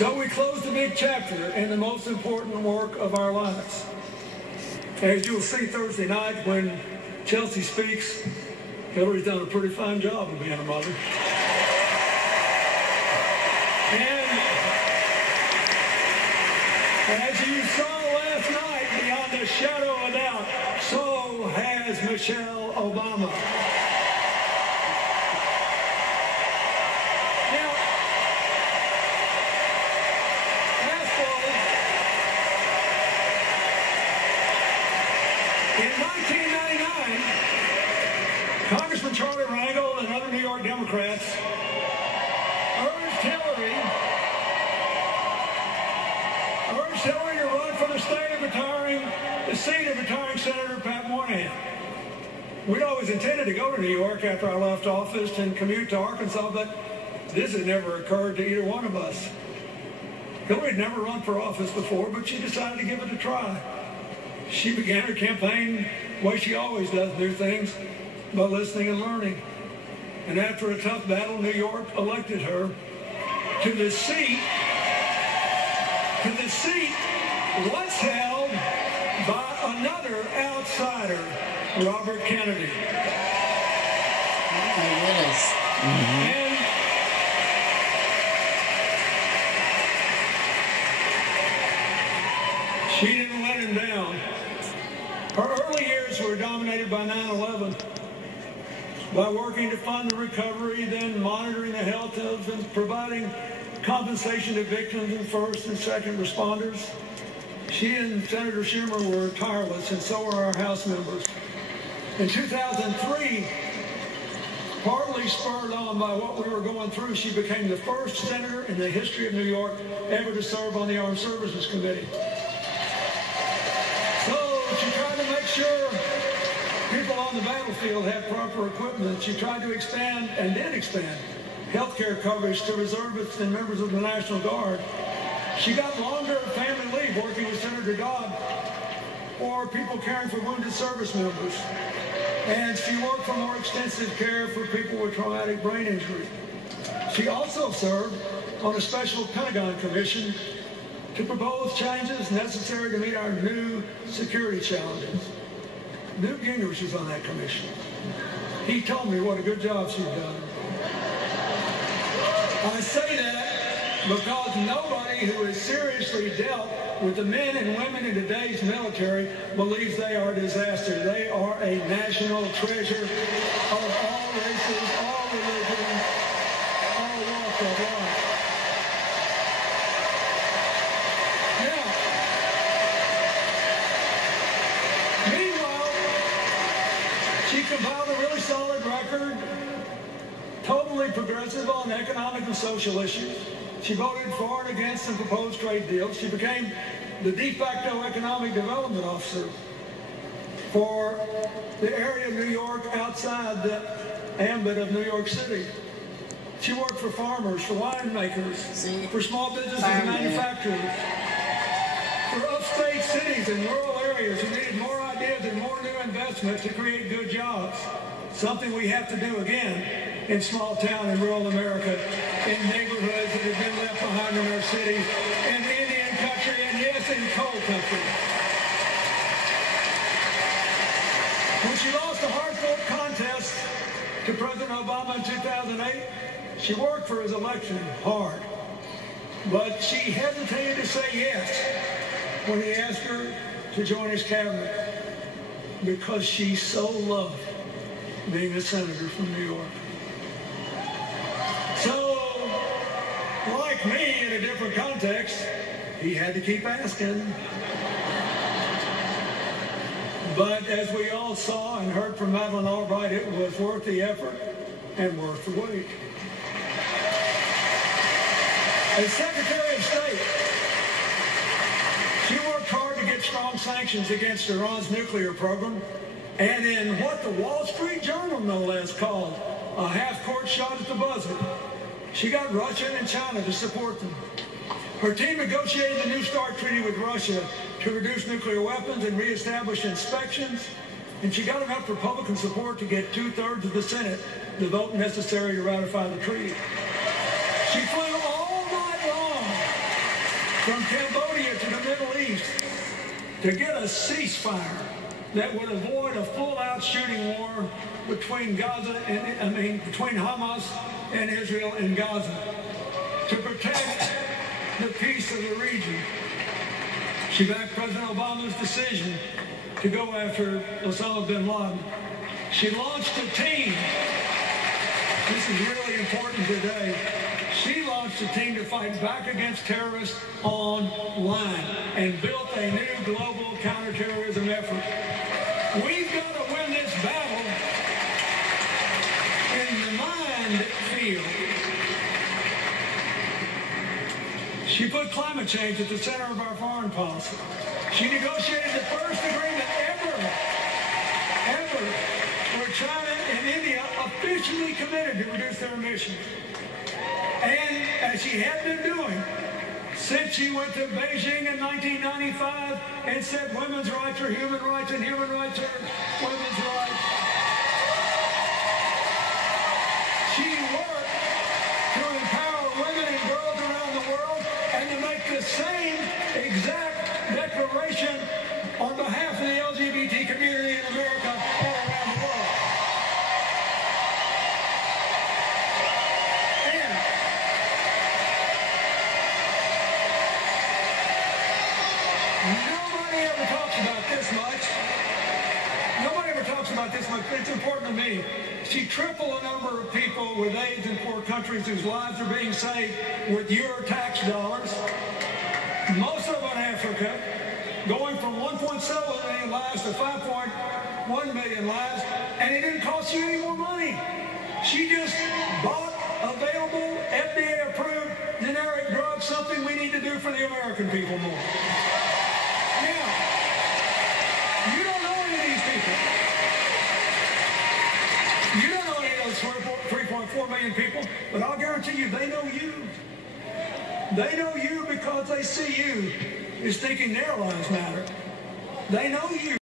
So we close the big chapter in the most important work of our lives. As you'll see Thursday night when Chelsea speaks, Hillary's done a pretty fine job of being a mother. And as you saw last night, beyond a shadow of a doubt, so has Michelle Obama. Congressman Charlie Rangel and other New York Democrats urged Hillary to run for the seat of retiring Senator Pat Moynihan. We'd always intended to go to New York after I left office and commute to Arkansas, but this had never occurred to either one of us. Hillary had never run for office before, but she decided to give it a try. She began her campaign the way she always does new things, by listening and learning. And after a tough battle, New York elected her to the seat once held by another outsider, Robert Kennedy. Oh my goodness. And she didn't let him down. Her early years were dominated by 9/11. By working to fund the recovery, then monitoring the health of and providing compensation to victims and first and second responders. She and Senator Schumer were tireless, and so were our House members. In 2003, partly spurred on by what we were going through, she became the first senator in the history of New York ever to serve on the Armed Services Committee. So she tried to make sure people on the battlefield had proper equipment. She tried to expand, and did expand, health care coverage to reservists and members of the National Guard. She got longer family leave working with Senator Dodd for people caring for wounded service members. And she worked for more extensive care for people with traumatic brain injury. She also served on a special Pentagon commission to propose changes necessary to meet our new security challenges. Newt Gingrich was on that commission. He told me what a good job she'd done. I say that because nobody who has seriously dealt with the men and women in today's military believes they are a disaster. They are a national treasure of all races, all religions, all walks of life. She compiled a really solid record, totally progressive on economic and social issues. She voted for and against some proposed trade deals. She became the de facto economic development officer for the area of New York outside the ambit of New York City. She worked for farmers, for winemakers, for small businesses and manufacturers, for upstate cities and rural areas who needed more ideas and more new investment to create good jobs. Something we have to do again in small town and rural America, in neighborhoods that have been left behind in our cities, in Indian country, and yes, in coal country. When she lost the hard-fought contest to President Obama in 2008, she worked for his election hard. But she hesitated to say yes when he asked her to join his cabinet, because she so loved being a senator from New York. So, like me in a different context, he had to keep asking. But as we all saw and heard from Madeleine Albright, it was worth the effort and worth the wait. As Secretary of State, she worked hard to get strong sanctions against Iran's nuclear program, and in what the Wall Street Journal, no less, called a half-court shot at the buzzer, she got Russia and China to support them. Her team negotiated the New START treaty with Russia to reduce nuclear weapons and reestablish inspections, and she got enough Republican support to get 2/3 of the Senate the vote necessary to ratify the treaty. She flew all night long from Cambodia to the Middle East to get a ceasefire that would avoid a full-out shooting war between between Hamas and Israel in Gaza, to protect the peace of the region. She backed President Obama's decision to go after Osama bin Laden. She launched a team. This is really important today. She launched a team to fight back against terrorists online and built a new global counterterrorism effort. We've got to win this battle in the mind field. She put climate change at the center of our foreign policy. She negotiated the first agreement ever, where China and India officially committed to reduce their emissions. And as she had been doing since she went to Beijing in 1995 and said women's rights are human rights and human rights are women's rights, she worked to empower women and girls around the world and to make the same exact declaration on behalf of the LGBT community in America all around the world. Nobody ever talks about this much. Nobody ever talks about this much, but it's important to me. She tripled the number of people with AIDS in poor countries whose lives are being saved with your tax dollars. Most of them in Africa, going from 1.7 million lives to 5.1 million lives, and it didn't cost you any more money. She just bought available, FDA-approved generic drugs, something we need to do for the American people more. Now, you don't know any of these people. You don't know any of those 3.4 million people, but I'll guarantee you they know you. They know you because they see you as thinking their lives matter. They know you.